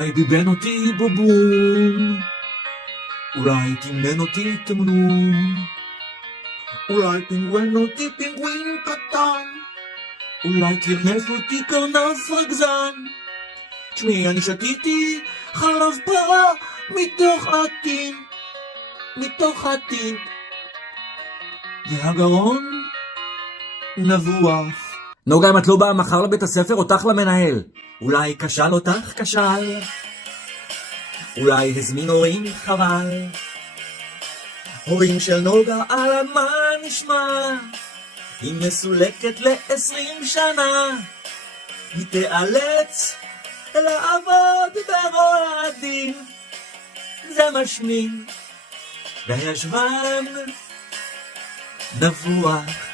אולי ביבן אותי בבום, אולי תמנן אותי תמנון, אולי פינגווין אותי פינגווין קטן, אולי קרנף אותי קרנף רגזן. תשמעי, אני שתיתי חלב פרה מתוך עטין, מתוך עטין, והגרון נבוח. נוגה, אם את לא באה מחר לבית הספר, אותך למנהל. אולי כשל אותך כשל, אולי הזמין הורים חבל. הורים של נוגה על מה נשמע, היא מסולקת ל20 שנה, היא תיאלץ לעבוד ברוע הדין, זה משמין, והישבן נבוח.